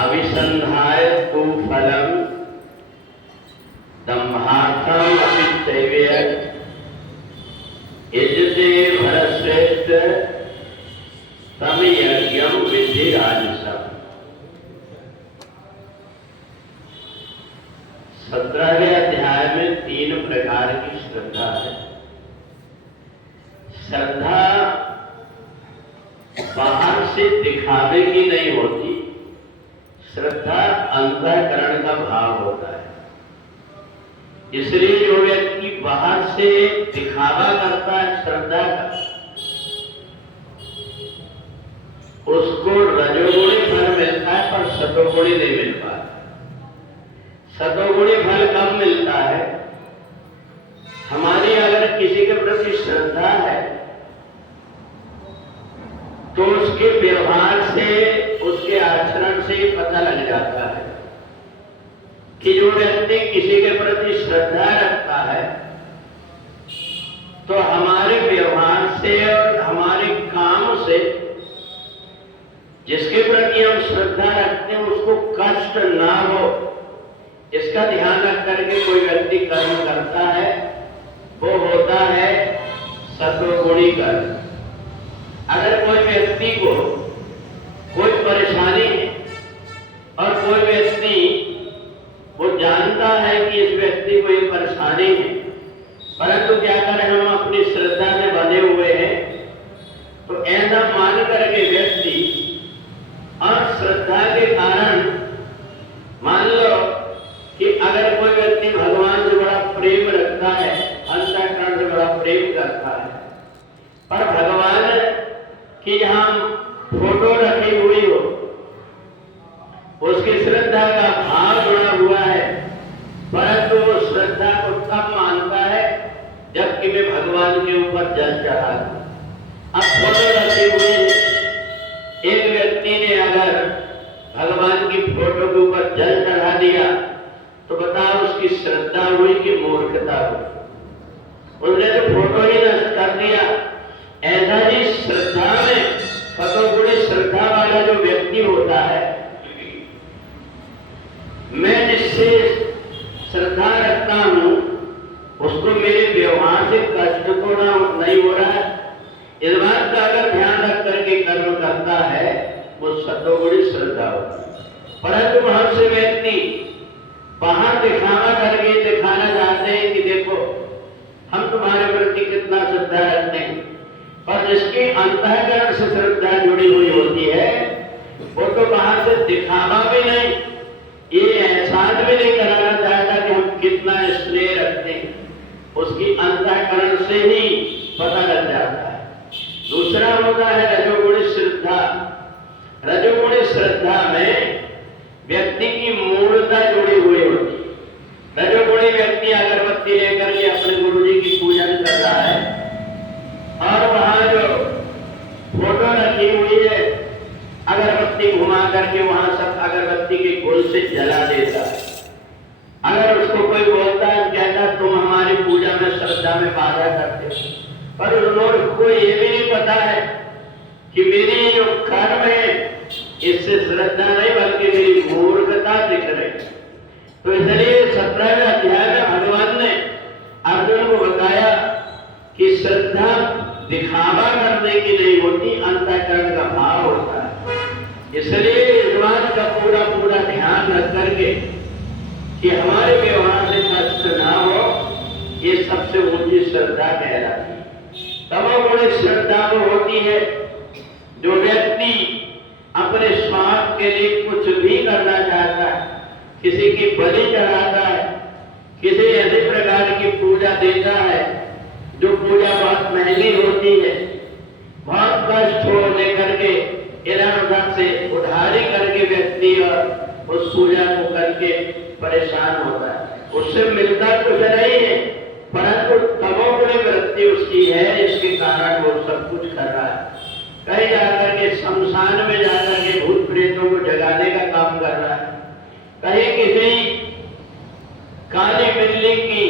अभिसंधाय तु फलम दम्भार्थम अपिचैव यजते भरश्रेष्ठ तम यज्ञम विधि राजसम। 17वें अध्याय में 3 प्रकार की श्रद्धा है। श्रद्धा बाहर से दिखावे की नहीं होती, श्रद्धा अंतःकरण का भाव होता है। इसलिए जो व्यक्ति बाहर से दिखावा करता है श्रद्धा का, उसको रजोगुणी फल मिलता है पर सतोगुणी नहीं मिल पाता। सतोगुणी फल कब मिलता है? हमारी अगर किसी के प्रति श्रद्धा है तो उसके व्यवहार से, उसके आचरण से पता लग जाता है कि जो व्यक्ति किसी के प्रति श्रद्धा रखता है तो हमारे व्यवहार से और हमारे काम से जिसके प्रति हम श्रद्धा रखते हैं उसको कष्ट ना हो, इसका ध्यान रख करके कोई व्यक्ति कर्म करता है, वो होता है सत्वगुणी कर्म। अगर कोई व्यक्ति को कोई परेशानी है और कोई व्यक्ति वो जानता है कि इस व्यक्ति को ये परेशानी है, परंतु क्या करें, हम अपनी श्रद्धा से बंधे हुए हैं, तो ऐसा मान करके व्यक्ति और श्रद्धा के कारण, मान लो कि अगर कोई व्यक्ति भगवान से बड़ा प्रेम रखता है, अंतःकरण से बड़ा प्रेम करता है, पर भगवान की जहां फोटो रखी हुई हो, उसकी श्रद्धा का भाव जुड़ा हुआ है, परंतु वो श्रद्धा को तब मानता है जबकि मैं भगवान के ऊपर जल चढ़ा दूं। अब फोटो रखी हुई है, एक व्यक्ति ने अगर भगवान की फोटो के ऊपर जल चढ़ा दिया तो बताओ उसकी श्रद्धा हुई कि मूर्खता हुई? उसने तो फोटो ही नष्ट कर दिया। ऐसा ही श्रद्धा में सतोगुणी श्रद्धा वाला जो व्यक्ति होता है, मैं जिससे श्रद्धा रखता हूं उसको मेरे व्यवहार से कष्ट तो नहीं हो रहा है, इस बात का अगर ध्यान रख करके कर्म करता है वो सतोगुणी श्रद्धा होती है। परंतु बहुत से व्यक्ति बाहर दिखावा करके दिखाना चाहते हैं कि देखो हम तुम्हारे प्रति कितना श्रद्धा रखते हैं, और जिसकी अंतःकरण से श्रद्धा जुड़ी हुई होती है वो तो बाहर से दिखावा भी नहीं, ये एहसास भी नहीं कराना चाहता कि हम कितना स्नेह रखते हैं, उसकी अंतःकरण से ही पता लग जाता है। दूसरा होता है रजोगुणी श्रद्धा। रजोगुणी श्रद्धा में व्यक्ति की मूलता जुड़ी हुई होती है। रजोगुणी व्यक्ति अगरबत्ती लेकर के अपने गुरुजी की पूजन कर रहा है और वहां जो फोटो रखी हुई है, अगरबत्ती घुमा करके वहां सब अगरबत्ती के गोल से जला देता है। अगर उसको कोई बोलता है, कहता तुम हमारी पूजा में श्रद्धा में बाधा करते हो, पर उस लोग को ये भी नहीं पता है कि मेरी जो कर्म है इससे श्रद्धा नहीं बल्कि मेरी मूर्खता दिख रही। तो इसलिए 17वें अध्याय में भगवान ने अर्जुन को बताया कि श्रद्धा दिखावा करने की नहीं होती, अंतःकरण का भाव होता है। इसलिए इस बात का पूरा पूरा ध्यान रख करके कि हमारे व्यवहार से कष्ट ना हो, ये सबसे ऊंची श्रद्धा कहलाती है। तमोगुणी श्रद्धा वो होती है जो व्यक्ति अपने स्वार्थ के लिए कुछ भी करना चाहता है, किसी की बलि चढ़ाता है, किसी ऐसे प्रकार की पूजा देता है जो पूजा बहुत महंगी होती है, बहुत कष्ट हो लेकर के इधर उधर से उधारी करके व्यक्ति और उस पूजा को करके परेशान होता है, उससे मिलता कुछ नहीं है, परंतु तमोगुणी वृत्ति उसकी है, इसके कारण वो सब कुछ कर रहा है। कहीं जाकर के शमशान में जाकर के भूत प्रेतों को जगाने का काम कर रहा है, कहीं किसी काली बिल्ली की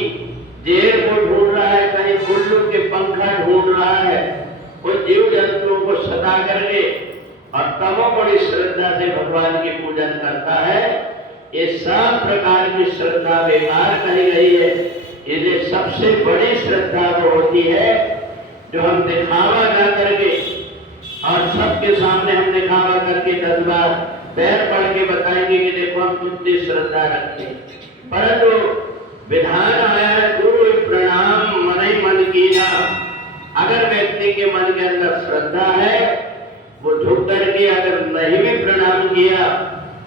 जेर को ढूंढ रहा है, कहीं उल्लू के पंखा ढूंढ रहा है, कोई जीव जंतुओं को सता करके और तमोगुणी श्रद्धा से भगवान की पूजन करता है, ये सब प्रकार की श्रद्धा बेकार कही गई है। ये सबसे बड़ी श्रद्धा वो होती है जो हम दिखावा ना करके और सबके सामने हम दिखावा करके 10 बार पैर पढ़ के बताएंगे कि देखो हम कितनी श्रद्धा रखते हैं, परंतु विधान आया है गुरु प्रणाम मन ही मन कीना। अगर व्यक्ति के मन के अंदर श्रद्धा है, वो झुक करके अगर नहीं भी प्रणाम किया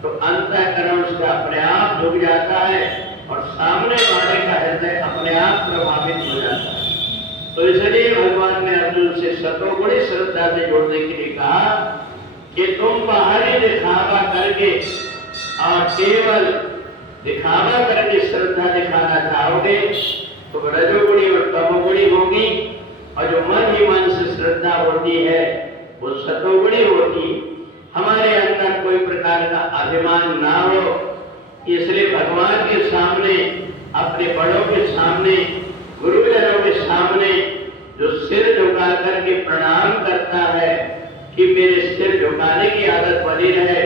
तो अंतःकरण उसका अपने आप झुक जाता है और सामने वाले का हृदय अपने आप प्रभावित हो जाता है। तो इसलिए भगवान ने अर्जुन से सतोगुणी श्रद्धा से जोड़ने के लिए कहा कि तुम बाहरी दिखावा करके और केवल दिखावा करके श्रद्धा दिखाना चाहोगे तो रजोगुणी और तमोगुणी होगी, और जो मन ही मन से श्रद्धा होती है वो सतोगुणी होती। हमारे अंदर कोई प्रकार का अभिमान ना हो, इसलिए भगवान के सामने, अपने बड़ों के सामने, गुरुजनों के सामने जो सिर झुका करके प्रणाम करता है कि मेरे सिर झुकाने की आदत बनी रहे,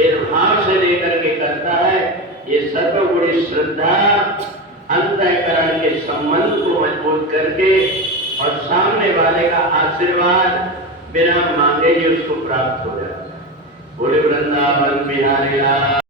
इस भाव से लेकर के करता है, ये सतोगुणी श्रद्धा अंतःकरण के संबंध को मजबूत करके और सामने वाले का आशीर्वाद बिना मांगे ही उसको प्राप्त हो जाता है। बोले वृंदावन बिहारी लाल।